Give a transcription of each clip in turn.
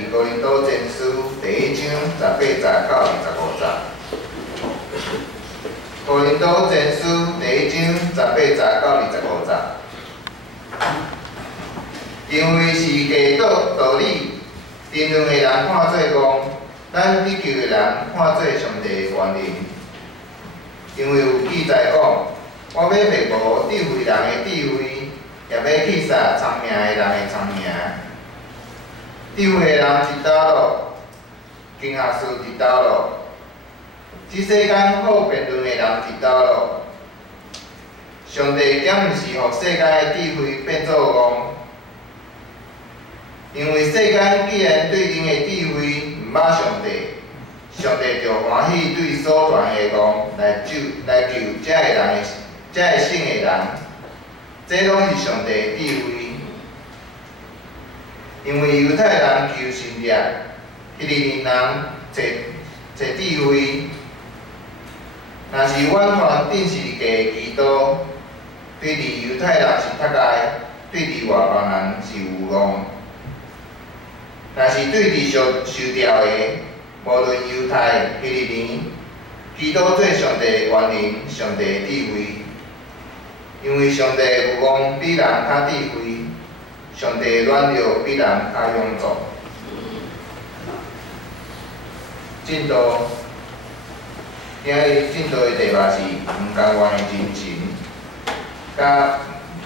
2哥林多前书第1章18节到25节。哥林多前书第1章18节到25节。因为是假道理，定两个人看做戆，咱得救的人看做上帝的原灵。因为有记载讲，我要灭无智慧人的智慧，也要去杀聪明的人的聪明。智慧的人一倒落，经学术一倒落，这世间好辩论的人一倒落。上帝竟毋是互世间的智慧变做戆。因为世间既然对人的智慧毋捌上帝，上帝就欢喜对所传的戆来救遮个人遮个省的人，这拢是上帝的智慧。因为犹太人求神力，希利尼人找智慧。若是阮传定是假基督，对伫犹太人是脱界，对伫外邦人是有戆。若是对伫受调的，无论犹太、希利尼，基督做上帝的原灵，上帝的智慧。因为上帝有戆比人较智慧，上帝软弱比人较勇壮。进度，今日进度的题目是毋甘愿的真情，甲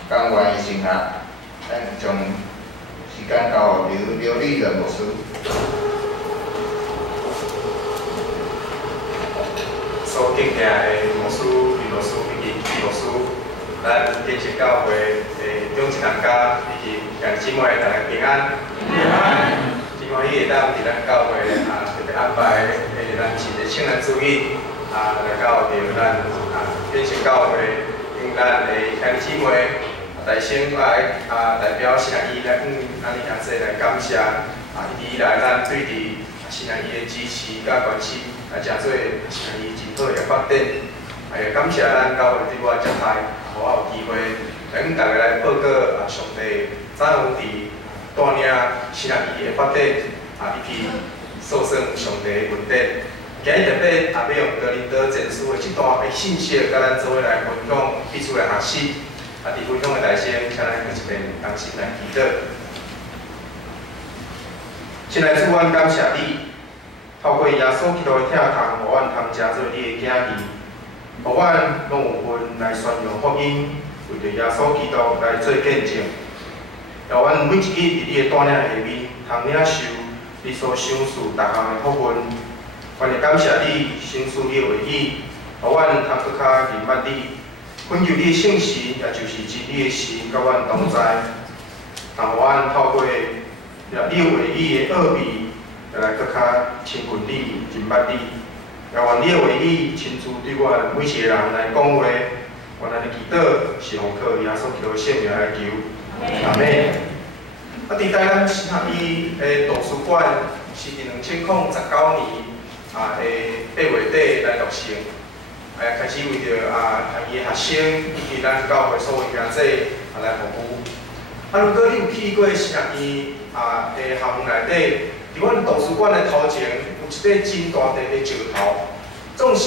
甘愿的神学，咱将时间交予刘丽人牧师。所敬敬的牧师、李牧师以及季牧师，咱建设教会的长子人家以及兄姊妹大家平安。平安。真欢喜会当伫咱教会特别安排咱是个圣诞主日来到着咱建设教会，用咱的兄姊妹。大先来代表新人医来咱的兄弟来感谢一直以来咱对伫新人医的支持甲关心，真做新人医真好的发展。也感谢咱教会对我接待，互我有机会来跟大家来报告上帝怎样伫带领新人医的发展，以及诉说上帝的恩典。今日特别要用哥林多前书的这段的信息，甲咱做伙来分享，彼此来学习。伫分享的内先，请咱过一遍同心来祈祷。亲爱的主，阮感谢你，透过耶稣基督的疼痛，互阮通成做你的囝儿，互阮拢有份来宣扬福音，为着耶稣基督来做见证。让阮每一日伫你的带领下面，通领受你所赏赐逐项的福分。阮会感谢你，赏赐你的话语，互阮通搁较认捌你。恳求你的圣神，也就是真理的神，甲阮同在，让阮透过你的话语的奥秘，来搁较亲近你、认捌你。也愿你的话语亲自对阮每一个人来讲话。愿咱的祈祷是奉靠耶稣基督的圣名来求。阿门。伫台咱新学医的图书馆是伫2019年的8月底来落成。开始为着伊的学生以及咱教会所有兄弟来服务。如果你有去过新学院的校门内底，伫阮图书馆的头前有一块真大块的石头，总是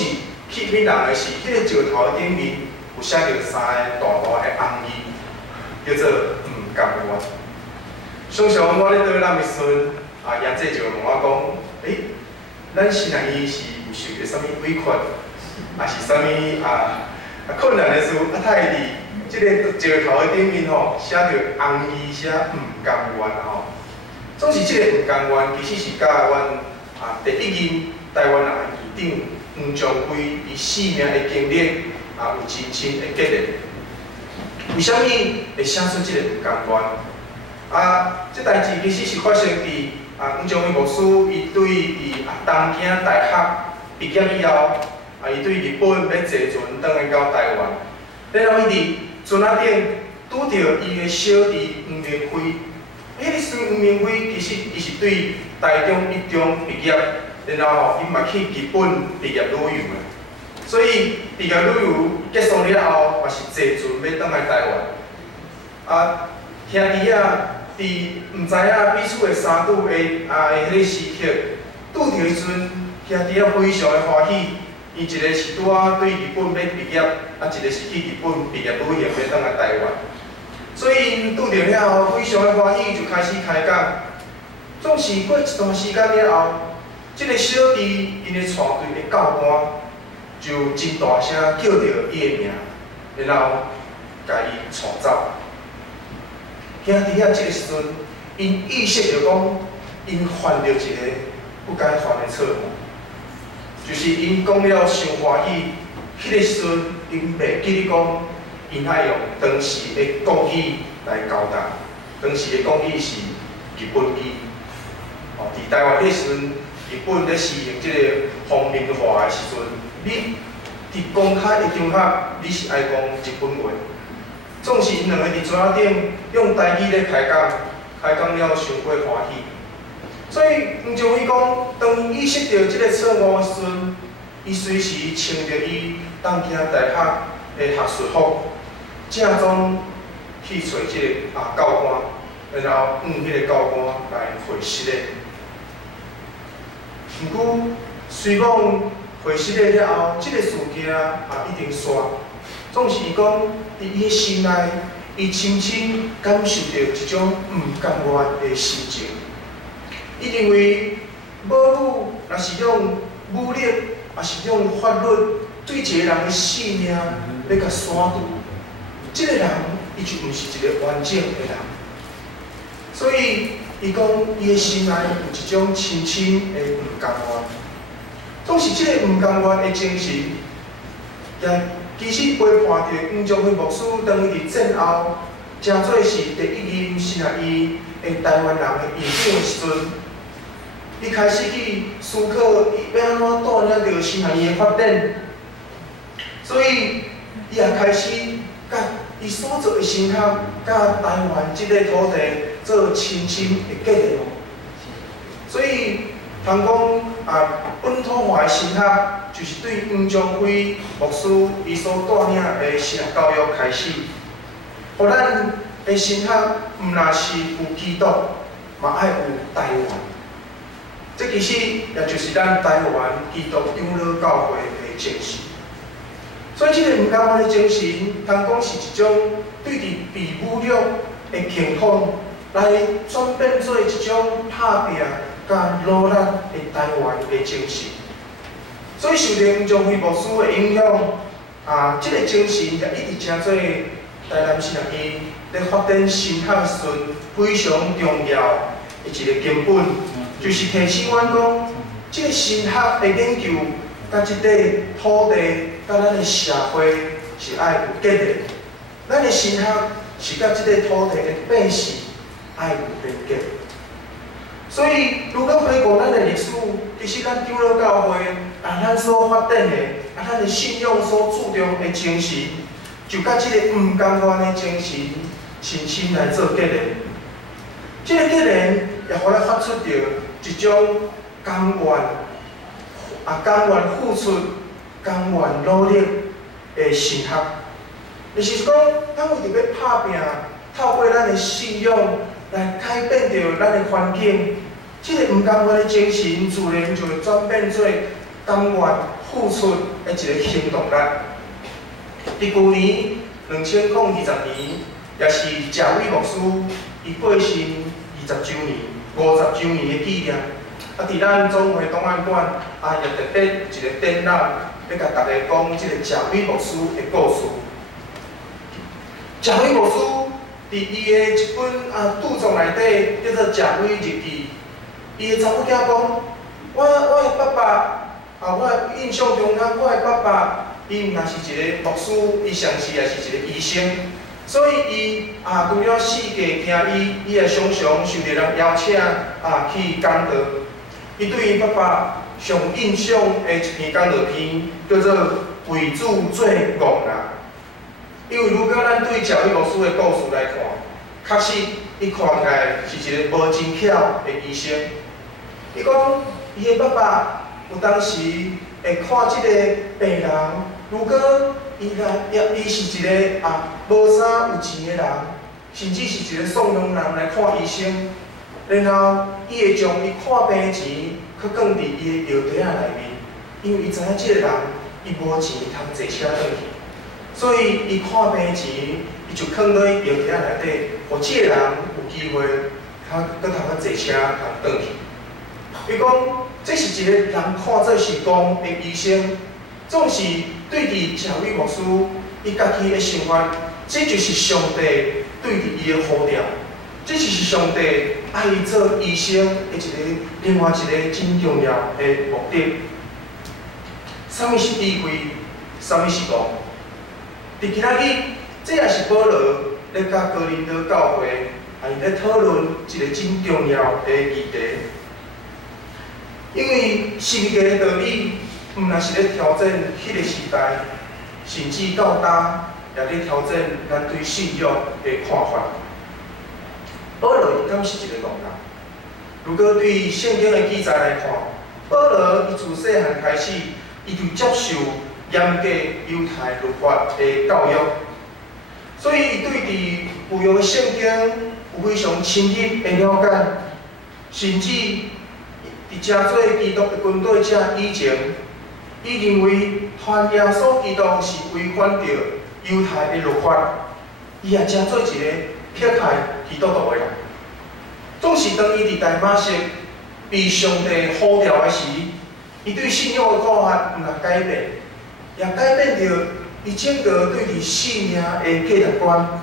吸引人的是，迄个石头顶面有写着3个大大的红字，叫做“毋甘愿”。常常我咧倒咱的时阵，爷姐就问我讲：咱新学院是有受着啥物委屈？也是啥物困难的事，他会伫即个石头的顶面吼，写着红字，写毋甘愿吼。总是即个毋甘愿，其实是甲阮第1任台湾人的议长黄仲辉伊生命的经历有真深的结连。为虾米会写出即个毋甘愿？即代志其实是发生伫黄仲辉牧师伊对伊东京大学毕业以后。伊对日本要坐船转来到台湾，然后伊伫船仔顶拄着伊的小弟黄明辉。迄个黄明辉其实伊是对台中一中毕业，然后伊嘛去日本毕业旅游的。所以毕业旅游结束了后，嘛是坐船要转来台湾。兄弟伫毋知影彼此的相拄的迄个时刻，拄着时阵，兄弟啊非常的欢喜。伊一个是拄啊对日本要毕业，一个是去日本毕业旅行要倒来台湾。所以因拄着了后，非常的欢喜，就开始开讲。总是过一段时间了后，即个小弟因的带队的教官就真大声叫着伊的名，然后甲伊带走。兄弟啊，即个时阵，因意识着讲，因犯着一个不该犯的错误，就是因讲了伤欢喜，迄个时阵因袂记得讲，因爱用当时的国语来交代。当时的国语是日本语。伫台湾迄时阵，日本咧实行即个皇民化的时阵，你伫公开的场合，你是爱讲日本话。总是因两个伫桌仔顶用台语咧开讲，开讲了伤过欢喜。所以黄宗义讲，当伊意识到即个错误的时阵，伊随时穿着伊当行大学的学术服，正宗去找即个教官，然后迄个教官来会师的。毋过，虽讲会师了后，即个事件一定煞，总是讲伫伊的心内，伊深深感受到一种毋甘愿的心情。伊认为母语若是用武力，也是用法律对一个人的性命要甲删除，即个人伊就毋是一个完整的人。所以，伊讲伊的心内有一种深深的毋甘愿，总是即个毋甘愿的精神，也其实陪伴着黄宗辉牧师当伊伫战后，诚做是第一任是伊的台湾人的院长的时阵，伊开始去思考伊要安怎带领着是伊的发展，所以伊也开始甲伊所做的新学，甲台湾即个土地做深深的结合。所以，通讲本土化的新学，就是对黄宗辉牧师伊所带领的神学教育开始，互咱的新学毋若是有基督，嘛爱有台湾。这其实也就是咱台湾基督长老教会的精神。所以，这个毋甘愿的精神，通讲是一种对伫被侮辱的情况，来转变做一种打拼甲努力的台湾的精神。所以，受到黄宗辉牧师的影响，这个精神也一直成做台南神学院咧发展神学的时阵非常重要的一个根本，就是提醒阮讲，这个神学的研究甲即块土地。甲咱的社会是爱有结连，咱的神学是甲即个土地的变势爱有连结。所以，如果回顾咱的历史，其实咱长老教会咱所发展的咱的信仰所注重的精神，就甲即个毋甘愿的精神深深来做结连。即个结连也互咱发出着一种甘愿甘愿付出。甘愿努力的神学，就是讲，咱为着要打拼，透过咱的信仰来改变着咱的环境，这个毋甘愿的精神，自然就会转变做甘愿付出的一个行动力。伫去年2020年，也是谢伟牧师伊过身20周年、50周年的纪念。伫咱总会档案馆也特别一个展览。要甲大家讲，即个谢伟牧师的故事。谢伟牧师伫伊的一本著作内底叫做《谢伟日记》。伊的查某囝讲，我的爸爸我印象中我的爸爸，伊毋若是一个牧师，伊上是也是一个医生。所以伊除了世界听伊也常常受到人邀请去讲道。伊对伊爸爸。上印象的一篇讲道篇叫做《为主做恶人》，因为如果咱对谢伟牧师的故事来看，确实伊看起来是一个无真巧的医生。伊讲伊的爸爸有当时会看即个病人，如果伊是一个无啥有钱的人，甚至是一个送佣人来看医生，然后伊会将伊看病钱去放伫伊的药袋仔内面，因为伊知影即个人伊无钱通坐车转去，所以伊看病钱伊就放落药袋仔内底，互即个人有机会通坐车通转去。伊讲，这是一个人看做是讲的医生，总是对伫社会牧师伊家己的生活，这就是上帝对伫伊的呼召，这就是上帝爱伊做医生的另外一个真重要的目的。啥物是智慧？啥物是讲？伫今仔日，这也是保罗咧甲哥林多教会伊咧讨论一个真重要的议题。因为十字架的道理，毋若是咧挑战迄个时代，甚至到今也咧挑战咱对信仰的看法。保罗伊敢是一个戆人？如果对圣经的记载来看，保罗伊自细汉开始，伊就接受严格犹太律法的教育，所以伊对伫旧约的圣经有非常深入的了解，甚至伫真做基督的军队者以前，伊认为传耶稣基督是违反着犹太的律法，伊也真做一个迫害基督徒的人。总是当伊伫大马色被上帝呼召的时，伊对信仰的看法毋但改变，也改变着伊整个对伫性命的价值观。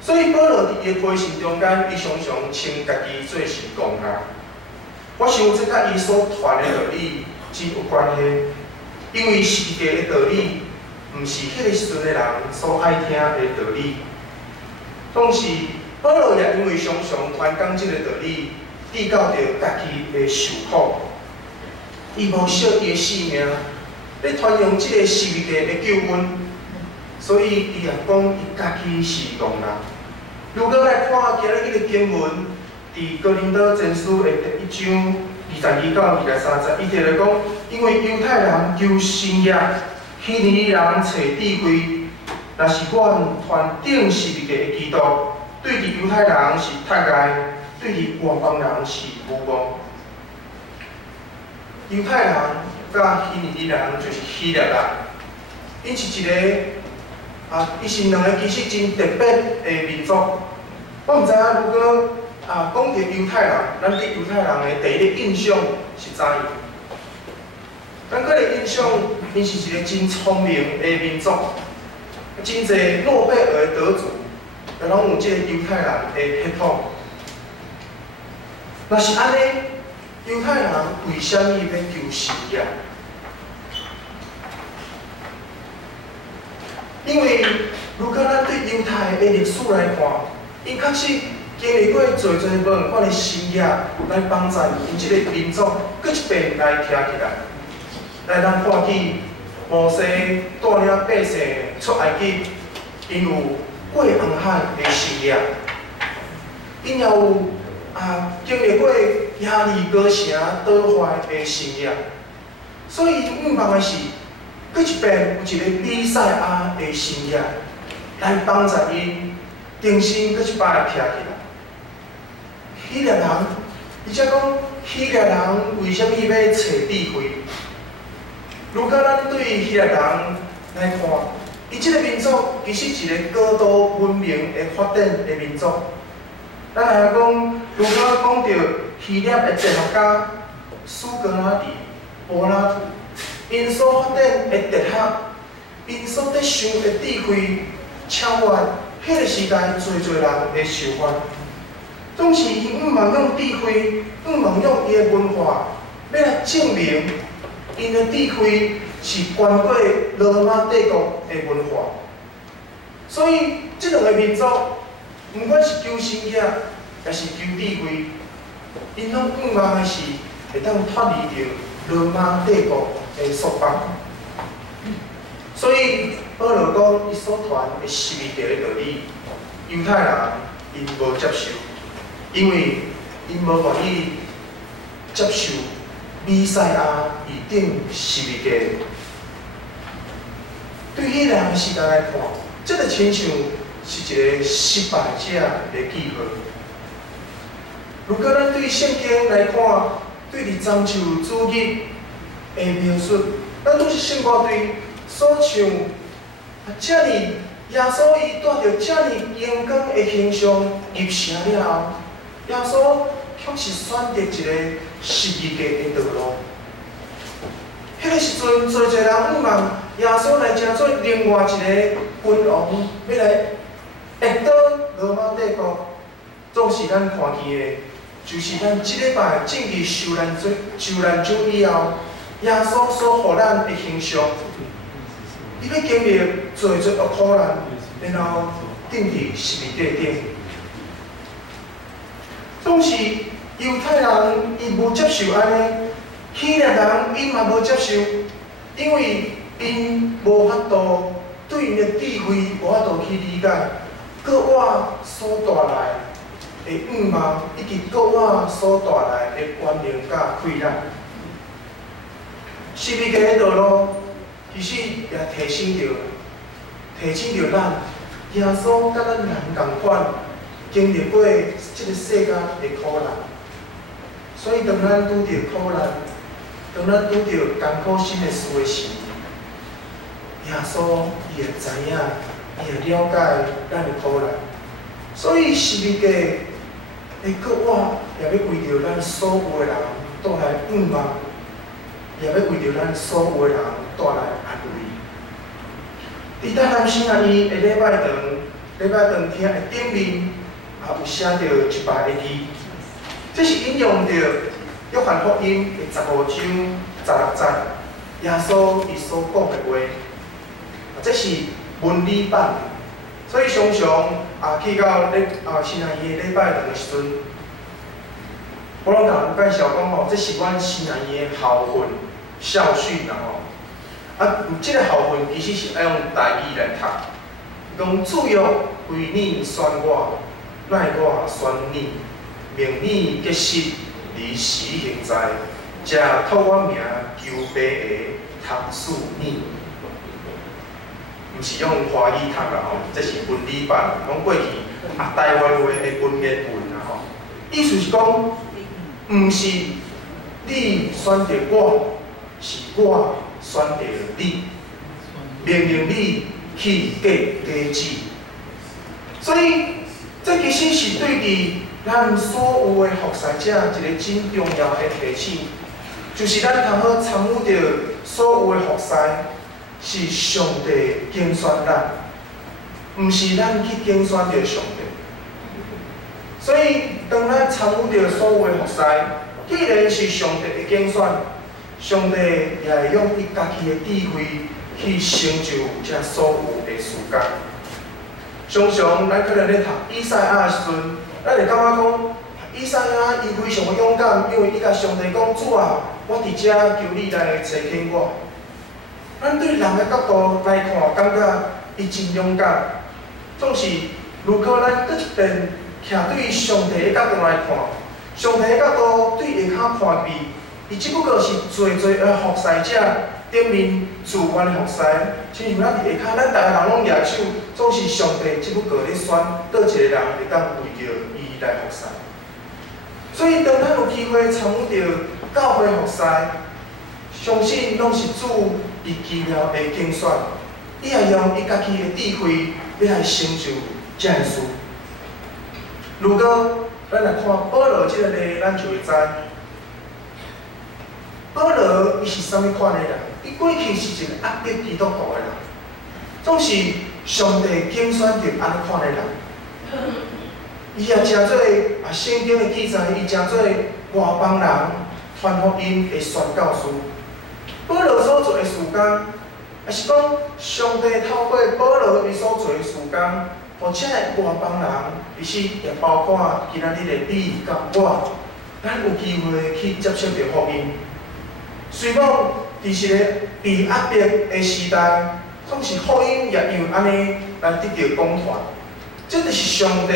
所以保罗伫伊的批信中间，伊常常称家己做是戆人。我想这甲伊所传的道理真有关系，因为十字架的道理，毋是迄个时阵的人所爱听的道理。当时保罗也因为常常传讲这个道理，致到着家己的受苦。伊无惜伊的性命，咧传扬这个十字架的救恩，所以伊也讲伊家己是戆人。如果来看今日的经文，伫哥林多前书的第1章22到30，伊就来讲，因为犹太人求新约，希利尼人找智慧。若是阮传顶十字架的基督，对伫犹太人是脱界，对伫外邦人是无辜。犹太人甲希利尼人就是希腊人，因是一个伊是两个其实真特别的民族。我毋知影如果讲到犹太人，咱对犹太人的第一个印象是怎样？咱个人印象，因是一个真聪明的民族，真侪诺贝尔的得主，也拢有即个犹太人的血统。若是安尼，犹太人为虾米要求神业？因为如果咱对犹太的历史来看，因确实经历过侪无共款的神业来帮助因即个民族搁一遍来站起来，来咱看起摩西带领百姓出埃及，因有过红海的神业，因也有经历过耶利哥城倒坏的神业，所以毋茫的是，搁一遍有一个比赛的神业来帮助因重新搁一摆来站起来。希腊人，而且讲希腊人为虾米要找智慧？如果咱对希腊人来看，伊即个民族其实是一个高度文明的发展的民族。咱来讲，如果讲到希腊的哲学家苏格拉底、柏拉图，因所发展的哲学，因所得想的智慧，超越迄个时代侪人的想法。总是伊毋茫用智慧，毋茫用伊的文化，要来证明因的智慧是穿过罗马帝国的文化。所以，即两个民族，毋管是求神业，也是求智慧，因拢毋茫的是会当脱离着罗马帝国的束绑。所以，保罗讲伊所传的十字架的道理，犹太人因无接受。因为因无愿意接受弥赛亚以顶十字架。对迄个时代来看，这个亲像是一个失败者的记号。如果咱对圣经来看，对伫章秋主日的描述，咱都是圣歌队所唱，遮尔耶稣伊带着遮尔阳光的形象入城了后，耶稣却是选择一个十字架的道路。迄个时阵，做侪人盼望耶稣来成做另外一个君王，要来压倒罗马帝国。总是咱看见的，就是咱即礼拜正义受难主以后，耶稣所予咱的形象。伊要经历做的苦难，然后钉伫十字架顶。总是犹太人伊无接受安尼。希腊人因嘛无接受，因为因无法度对因的智慧无法度去理解，国我所带来的愿望，以及国我所带来的原谅甲溃烂。十字架的道路，其实也提醒着咱，耶稣甲咱人同款，经历过这个世间的苦难。所以，当咱拄着苦难，当咱拄着艰苦心的事的时，耶稣伊会知影，伊会了解咱的苦难。所以十字架的国我也要为着咱所有的人带来盼望，也要为着咱所有的人带来安慰。伫咱南圣阿姨的礼拜堂厅的顶面，也有写着一排的字，这是引用着约翰福音的15章16节，耶稣伊所讲的话，这是文理版的，所以常常去到圣阿姨的礼拜堂的时阵，我拢甲人介绍讲吼，这是阮圣阿姨的校训校训啦吼。即个校训其实是要用台语来读，讲主约为你选我，乃我选你，命你结实。离时行在，才托我名求爸下读书你，毋是用华语读啦吼，这是文理版，讲过去台湾话的文言文啦吼。意思是讲，毋是你选择我，是我选择你，命令你去过子。所以，这其实是对伫咱所有的服侍者一个真重要的提醒，就是咱通好参与着所有的服侍，是上帝拣选咱，毋是咱去拣选着上帝。所以，当咱参与着所有的服侍，既然是上帝的拣选，上帝也会用伊家己的智慧去成就这所有的事工。常常咱可能咧读以赛亚的时阵，咱会感觉讲，以赛亚伊非常的勇敢，因为伊甲上帝讲：主啊，我伫遮求你来找见我。咱对人的角度来看，感觉伊真勇敢。总是，如果咱搁一遍徛对上帝的角度来看，上帝的角度对下骹看比，伊只不过是做的服侍者顶面自愿的服侍。亲像咱伫下骹，咱逐个人拢举手，总是上帝只不过咧选倒一个人会当为着伊来服侍。所以，当咱有机会参与着教会服侍，相信拢是主伊奇妙的拣选，伊会用伊家己的智慧要来成就这件事。如果咱来看保罗这个例，咱就会知，保罗伊是啥物款的人？伊过去是一个压迫基督徒的人，总是上帝拣选着安尼款的人。伊也诚做圣经的记载，伊诚做外邦人传福音的宣教师。保罗所做的事工，也是讲上帝透过保罗伊所做的事工，或者外邦人，其实也包括今仔日的你甲我，咱有机会去接受着福音。虽讲伫一个被压迫的时代，总是福音也用安尼来得到广传。这就是上帝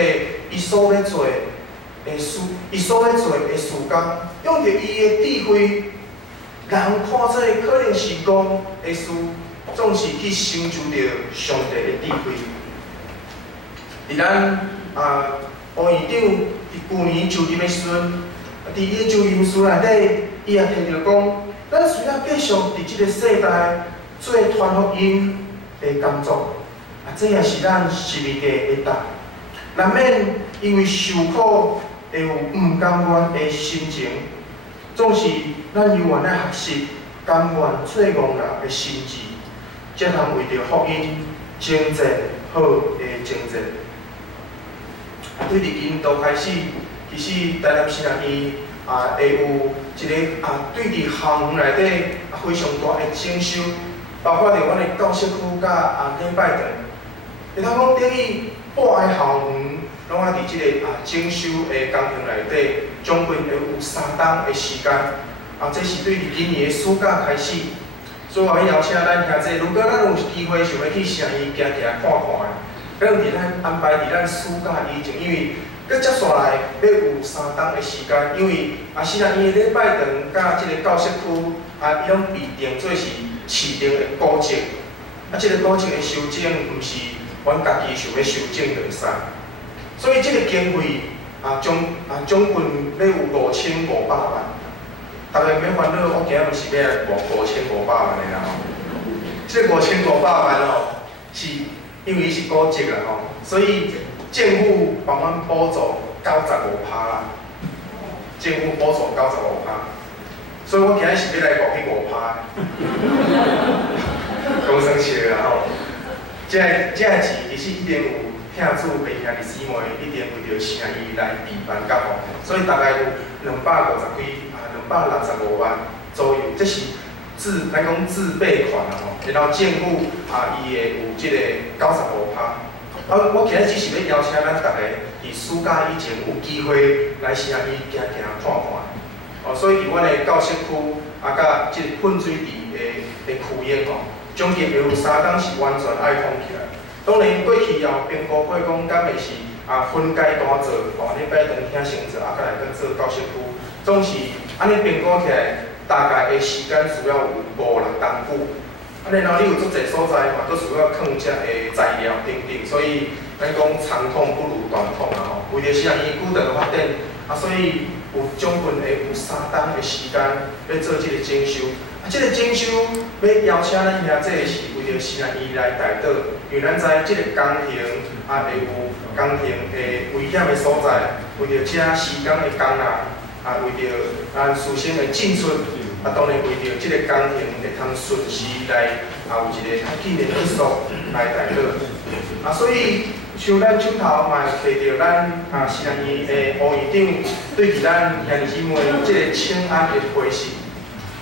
伊所要做的事，伊所要做的事工，用着伊的智慧，人看做可能是讲的事，总是去成就着上帝的智慧。伫咱乌院长伫去年就任的时阵，伫伊的就任书内底，伊也提到讲，咱需要继续伫即个世代做传福音的工作，这也是咱十字架的答。难免因为受苦会有毋甘愿的心情，总是咱犹原来学习甘愿做憨人的心志，才通为着福音征战好的征战。对伫印度开始，其实台南新南医会有一个对伫校园内底非常大的整修，包括着阮的教室区甲礼拜堂，会通讲等于半个校园拢伫即个整修的工程内底，总共会有3档的时间。这是对伫今年的暑假开始，所以我邀请咱兄弟，如果咱有机会想要去城医行行看看，可能伫咱安排伫咱暑假以前，因为佮接下来要有3档的时间，因为新南医的礼拜堂甲即个教室区伊拢被定做是市定的古迹，即个古迹的修整毋是阮家己想要修整就会使，所以即个经费总共要有5500万。大家免烦恼，我今日是要来5500万的啦吼。这个5500万是因为伊是古迹啦吼，所以政府帮阮补助95%啦。政府补助95%，所以我今日是要来55%的。讲生笑啦吼，这个钱其实一定有听主爸兄弟姊妹一定为着城医来备办甲吼，所以大概有250几。265万左右，这是咱讲自备款啦吼。然后政府伊会有即个95%。我今日只是要邀请咱大家伫暑假以前有机会来城医行行看看。所以伫阮的教室区甲即个喷水池的区域总计有3档是完全爱封起来。当然过去评估过讲，敢会是分阶段做，礼拜堂听成做，再来去做教室区。总是安尼评估起来，大概的时间需要有5-6冬久。然后你有足侪所在嘛，都需要放遮的材料等等，所以咱讲长痛不如短痛啦吼。为着是让伊久长发展，所以总共会有3档的时间要做即个整修。即个整修要邀请咱兄弟是为着是让伊来带导，因为咱知即个工程会有工程的危险的所在，为着遮施工的工人。为着咱师生的进出，当然为着即个工程会通顺时来，有一个较紧的结束来带导。所以像咱手头嘛摕到咱新南医的乌院长对伫咱兄弟姊妹即个请安的批示，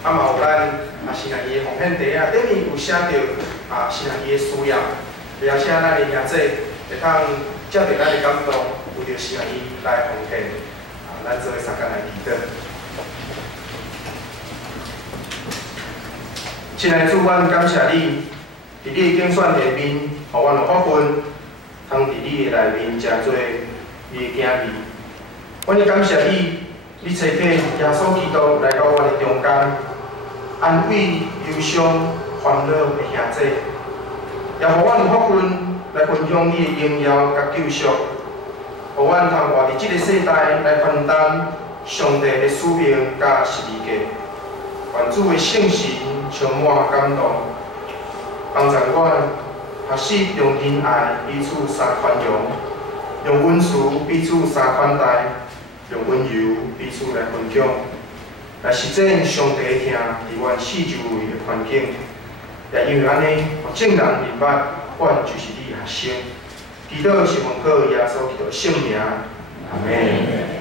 嘛有咱新南医的奉献地顶面有写着新南医的需要，邀请咱的兄弟会通接着咱的感动，为着新南医来奉献。咱做3工来祈祷。亲爱的主，阮感谢你，伫你的竞选下面，互阮有法分，通伫你的内面食做你的囝儿。阮也感谢你，你找起耶稣基督来到阮的中间，安慰忧伤、烦恼的兄弟，也互阮有法分来分享你的荣耀甲救赎。互阮通活伫即个世代来分担上帝的使命甲十字架，愿主的圣神充满感动，帮助阮学习用仁爱彼此相宽容，用温慈彼此相款待，用温柔彼此来分享，来实践上帝的听伫阮四周围的环境。也因为安尼，正人明白，阮就是你的学生。祈祷是奉靠耶稣基督圣名，阿门。